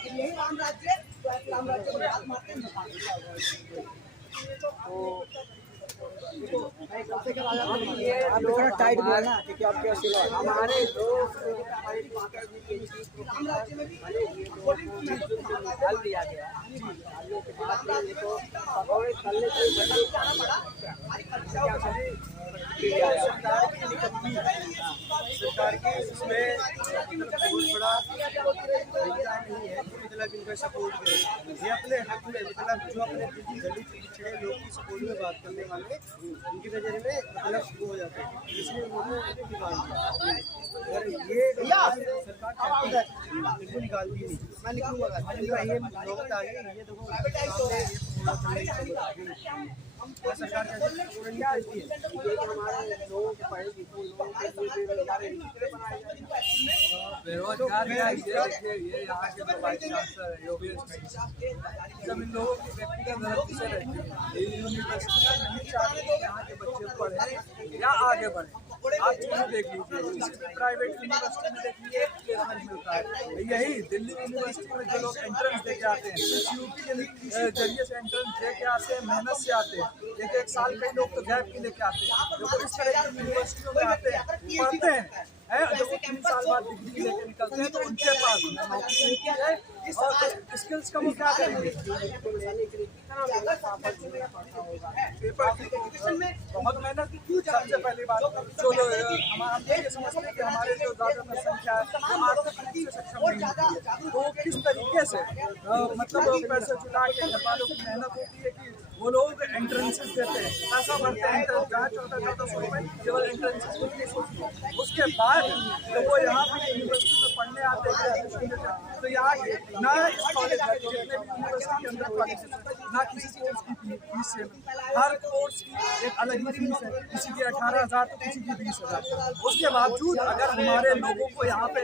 यही राम राज्य राम राज्य आप थोड़ा टाइट बोलना क्योंकि आपके हमारे हल दिया गया पकौड़े तलने सरकार की इसमें बहुत बड़ा नहीं है, मतलब इनका सपोर्ट करें। ये अपने हक में, मतलब जो अपने दलित पिछड़े लोग की सपोर्ट में बात करने वाले उनकी नजर में मतलब वो हो जाते हैं, इसलिए उन्होंने निकाल दिया। और ये सरकार चाहती है बिल्कुल निकालती नहीं। मैं निकलूंगा ये नौबत आ गई, ये देखो सरकार चाहती है हमारे लोगों को पढ़े बेरोजगार ये यहाँ के जो वाइस चांसलर है योगेश जब इन लोगों की व्यक्तिगत गलती से रहती है, यूनिवर्सिटी नहीं चाहते कि यहाँ के बच्चे पढ़े या आगे बढ़े। आप चीज़ें देख लीजिए, प्राइवेट यूनिवर्सिटी में देख लीजिए प्लेसमेंट मिलता है। यही दिल्ली यूनिवर्सिटी में जो लोग एंट्रेंस दे के आते हैं, यूपी के जरिए से एंट्रेंस दे के आते हैं, मेहनत से आते हैं, एक साल कई लोग तो गैप भी लेके आते हैं, जो इस तरह की यूनिवर्सिटियों में आते हैं, पढ़ते हैं, जब 3 साल बाद डिग्री लेके निकलते हैं तो उनके पास नौकरी नहीं है और स्किल्स का वो क्या करेंगे। बहुत मेहनत की। सबसे पहली बात जो हम ये समझते हैं कि हमारे जो ज़्यादातर संख्या है आर्थिक रूप से सक्षम नहीं होती है, तो किस तरीके से मतलब पैसे जुटा के घर वालों की मेहनत होती है कि वो लोग एंट्रेंसेस देते हैं, पैसा भरते हैं, 1400 रुपये केवल एंट्रेंसेस की फीस होती है। उसके बाद जब वो यहाँ पर यूनिवर्सिटी में पढ़ने आते हैं तो यहाँ ना इस कॉलेज में जितने भी यूनिवर्सिटी के अंदर कॉलेज ना किसी कोर्स की फीस है, हर कोर्स की एक अलग ही फीस है, किसी की 18,000 तो किसी की 20,000। उसके बावजूद अगर हमारे लोगों को यहाँ पे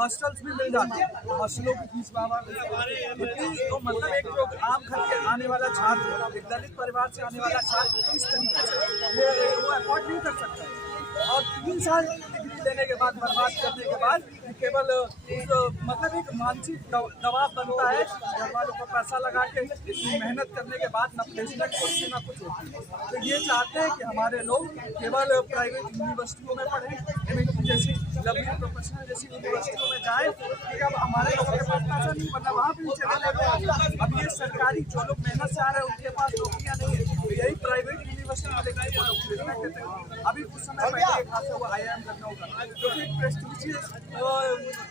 हॉस्टल्स भी मिल जाते हैं, हॉस्टलों की फीस बाबा तो मतलब एक जो आम घर के आने वाला छात्र, एक दलित परिवार से आने वाला छात्र इस तरीके से वो अफोर्ड नहीं कर सकता। और 3 साल डिग्री लेने के बाद बर्बाद करने के बाद केवल मतलब एक मानसिक दबाव बनता है, घर वालों को पैसा लगा के इतनी मेहनत करने के बाद न प्लेसमेंट होती ना कुछ होती है। तो ये चाहते हैं कि हमारे लोग केवल प्राइवेट यूनिवर्सिटियों में पढ़ें, जैसी लवली प्रोफेशनल जैसी यूनिवर्सिटियों में जाएँ, क्योंकि अब हमारे लोगों के पास पैसा नहीं, वरना वहाँ भी चले जाते हैं। अब ये सरकारी जो लोग मेहनत से आ रहे हैं उनके पास नौकरियाँ नहीं है, तो यही प्राइवेट यूनिवर्सिटी में देखा वो लोग प्लेसमेंट देते हैं। अभी कुछ समय पहले एक हादसा हुआ IIM लखनऊ का, जो कि प्रेस्टीजियस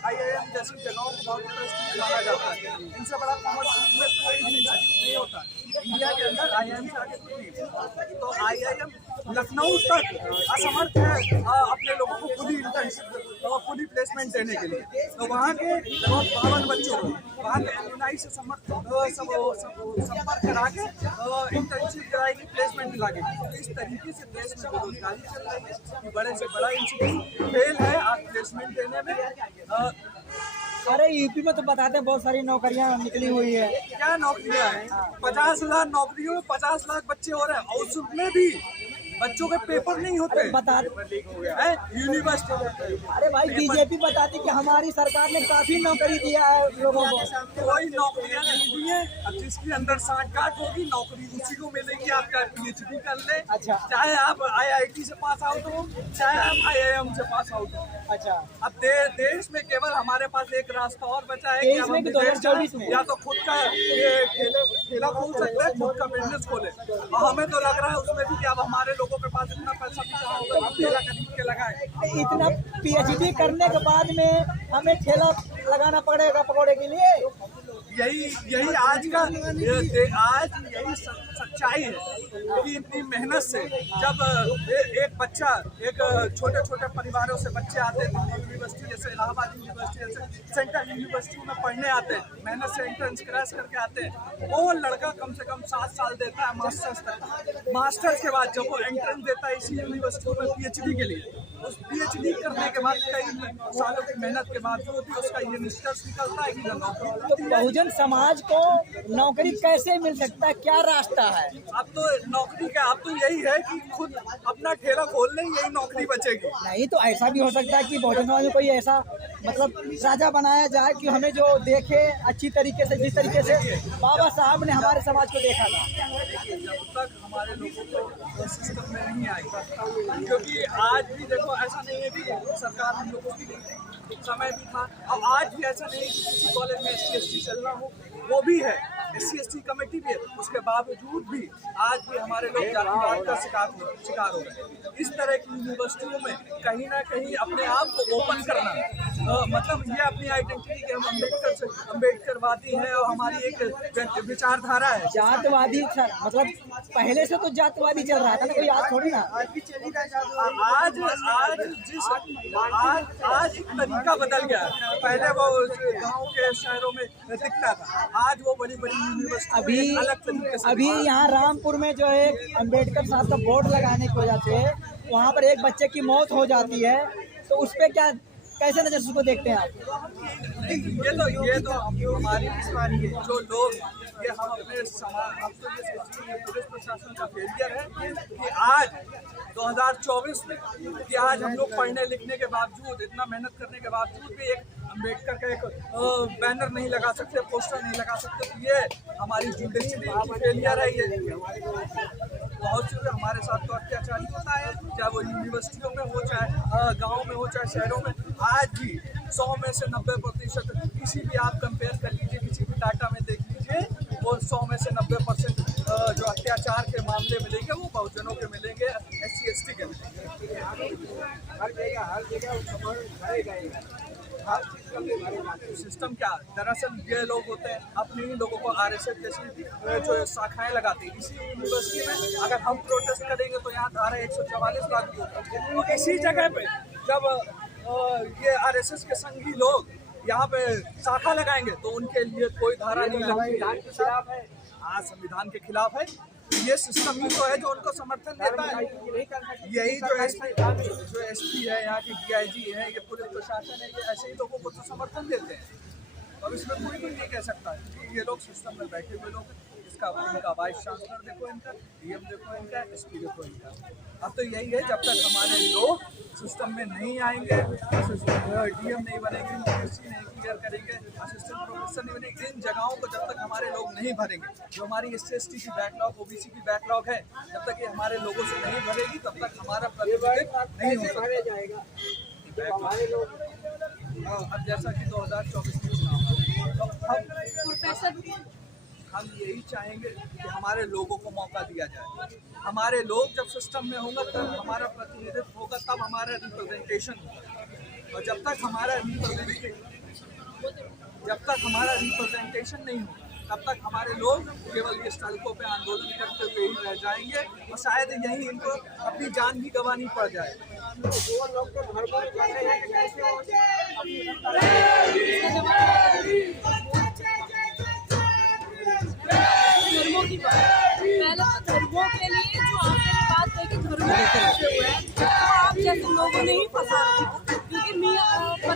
IIM जैसी जगहों को बहुत प्रेस्टीज माना जाता है। इनसे बड़ा कॉमर्स में कोई भी नहीं होता इंडिया के अंदर, IIM से आगे कोई नहीं। तो IIM लखनऊ तक असमर्थ है अपने लोगों को फुली प्लेसमेंट देने के लिए। तो वहाँ के 52 बच्चों को वहाँ के एलुमनाई से संपर्क करा के इंटर्नशिप कराएगी, प्लेसमेंट दिलाएगी। तो इस तरीके से देश में बेरोजगारी चल रही है कि बड़े से बड़ा इंस्टीट्यूट फेल है आज प्लेसमेंट देने में। अरे यूपी में तो बताते हैं बहुत सारी नौकरियां निकली हुई है। क्या नौकरियां हैं? 50,000 नौकरियों में 50 लाख बच्चे हो रहे हैं और उसमें भी बच्चों के पेपर नहीं होते। बता यूनिवर्सिटी अरे भाई बीजेपी बताती कि हमारी सरकार ने काफी नौकरी दिया है लोगों को। कोई नौकरियां नहीं दी है। अब जिसकी अंदर साठगांठ होगी नौकरी उसी को मिलेगी। आप चाहे PhD कर ले, अच्छा, चाहे आप IIT से पास आउट हो, चाहे आप IIM से पास आउट हो। अच्छा, अब देश में केवल हमारे पास एक रास्ता और बचा है कि हम 2024 में या तो खुद का ठेला खोल सकते हैं, खुद का बिजनेस खोले। और हमें तो लग रहा है उसमें भी कि अब हमारे लोगों के पास इतना पैसा भी कहाँ होगा हम ठेला खरीद के लगाए। इतना PhD करने के बाद में हमें ठेला लगाना पड़ेगा पकौड़े के लिए। यही आज यही सच्चाई है कि इतनी मेहनत से जब एक बच्चा एक छोटे छोटे परिवारों से बच्चे आते हैं दिल्ली यूनिवर्सिटी जैसे, इलाहाबाद यूनिवर्सिटी जैसे सेंट्रल यूनिवर्सिटी में पढ़ने आते हैं, मेहनत से एंट्रेंस क्रैश करके आते हैं, वो लड़का कम से कम 7 साल देता है मास्टर्स तक। मास्टर्स के बाद जब वो एंट्रेंस देता है इसी यूनिवर्सिटी में PhD के लिए, उस PhD करने के बाद कई सालों की मेहनत के बाद जो भी उसका ये निष्कर्ष निकलता है कि ना नौकरी तो मिलती है। बहुजन समाज को नौकरी कैसे मिल सकता है, क्या रास्ता है? अब तो नौकरी का अब तो यही है कि खुद अपना ठेला खोल लें, यही नौकरी बचेगी। नहीं तो ऐसा भी हो सकता है कि बहुजन समाज में कोई ऐसा मतलब राजा बनाया जाए कि हमें जो देखे अच्छी तरीके से, जिस तरीके से बाबा साहब ने हमारे समाज को देखा था। जब तक हमारे लोगों को सिस्टम में नहीं आएगा, क्योंकि आज भी देखो ऐसा नहीं है कि सरकार हम लोगों की नहीं, समय भी था। अब आज भी ऐसा नहीं है कि किसी कॉलेज में SC/ST चल रहा हो, वो भी है, SC/ST कमेटी भी है, उसके बावजूद भी आज भी हमारे लोग जातिवाद का शिकार हो रहे हैं। इस तरह की यूनिवर्सिटियों में कहीं ना कहीं अपने आप को ओपन करना, मतलब ये अपनी आइडेंटिटी के हम अम्बेडकरवादी हैं और हमारी एक विचारधारा है। जातवादी मतलब पहले से तो जातवादी चल रहा था ना, कोई आज थोड़ी ना। आज एक तरीका बदल गया। पहले वो गांव के शहरों में दिखता था, आज वो बड़ी बड़ी यूनिवर्सिटी अभी अलग तरीके से। अभी यहाँ रामपुर में जो है अम्बेडकर साहब का बोर्ड लगाने की वजह से वहाँ पर एक बच्चे की मौत हो जाती है, तो उस पर क्या कैसे नजर से उसको देखते हैं आप? ये तो हमारी जो लोग, ये हम अपने समाज, हम तो ये सोचिए ये पुलिस प्रशासन का फेलियर है कि आज 2024 में कि आज हम लोग पढ़ने लिखने के बावजूद, इतना मेहनत करने के बावजूद भी एक अम्बेडकर का एक बैनर नहीं लगा सकते, पोस्टर नहीं लगा सकते। तो ये हमारी जुडिशरी की फेलियर है। ये बहुत से हमारे साथ तो अत्याचार ही होता है, चाहे वो यूनिवर्सिटियों में हो, चाहे गाँव में हो, चाहे शहरों में। आज भी 100 में से 90% किसी भी आप कंपेयर कर लीजिए, किसी भी डाटा में देख लीजिए, और 100 में से 90% जो अत्याचार के मामले मिलेंगे वो बहुजनों के मिलेंगे, SC/ST के मिलेंगे। हर जगह सिस्टम क्या, दरअसल ये लोग होते हैं अपने ही लोगों को RSS जैसी जो शाखाएं लगाते हैं। इसी यूनिवर्सिटी में अगर हम प्रोटेस्ट करेंगे तो यहाँ धारा 144 लागू होता है। तो इसी जगह पे जब ये RSS के संगी लोग यहाँ पे शाखा लगाएंगे तो उनके लिए कोई धारा नहीं लगेगी। संविधान के खिलाफ है। हाँ, संविधान के खिलाफ है। ये सिस्टम ही तो है जो उनको समर्थन देता है। यही जो SP है, यहाँ की DIG है, ये पुलिस प्रशासन है, ये ऐसे ही लोगों को तो समर्थन देते हैं। अब इसमें कोई भी नहीं कह सकता कि ये लोग सिस्टम में बैठे हुए लोग हैं। इनका वाइस चांसलर देखो, इनका DM देखो, इनका SP देखो, इनका। अब तो यही है, जब तक हमारे लोग सिस्टम में नहीं आएंगे, DM नहीं बनेंगे, UPSC नहीं क्लियर करेंगे, असिस्टेंट प्रोफेसर नहीं बनेंगे, इन जगहों को जब तक हमारे लोग नहीं भरेंगे, जो हमारी SC/ST की बैकलॉग, OBC की बैकलॉग है, जब तक ये हमारे लोगों से नहीं भरेगी तब तक हमारा प्रतिनिधित्व नहीं हो सकता। अब जैसा कि 2024 में चुनाव, तो हम यही चाहेंगे कि हमारे लोगों को मौका दिया जाए। हमारे लोग जब सिस्टम में होंगे तब हमारा प्रतिनिधित्व होगा, तब हमारा रिप्रेजेंटेशन होगा। और जब तक हमारा रिप्रेजेंटेशन नहीं होगा तब तक हमारे लोग केवल ये सड़कों पे आंदोलन करते हुए ही रह जाएंगे और शायद यही इनको अपनी जान भी गंवानी पड़ जाए। धर्मों की बात, पहले तो धर्मों के लिए जो आपने बात कही कि धर्मों के फंसे हुए हैं, तो आप जैसे लोगों ने ही फंसा रखे, क्योंकि बंदे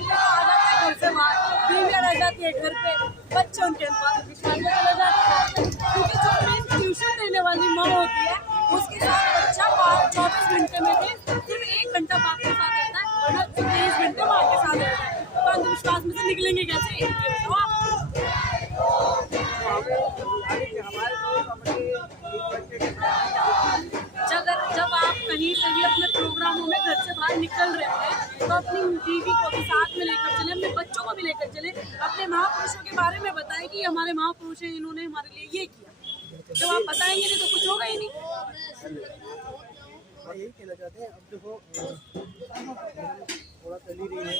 तो आ जाते हैं घर से बाहर, बीवियाँ रह जाती है घर पे, बच्चे उनके पास बिछाने चले जाते हैं, क्योंकि जो मेन ट्यूशन देने वाली माँ होती है उसके साथ बच्चा 24 घंटे में भी सिर्फ 1 घंटा बाप के साथ रहता है, वरना 23 घंटे माँ के साथ रहता है। तो अंधविश्वास में से निकलेंगे कैसे, ये बताओ आप। जब आप कहीं से भी अपने प्रोग्रामों में घर से बाहर निकल रहे हैं तो अपनी बीवी को भी साथ में लेकर चले, अपने बच्चों को भी लेकर चले, अपने महापुरुषों के बारे में बताएं कि हमारे महापुरुष हैं, इन्होंने हमारे लिए ये किया। जब आप बताएंगे नहीं तो कुछ होगा ही नहीं। यही कहना चाहते हैं। अब देखो थोड़ा चल ही रही है।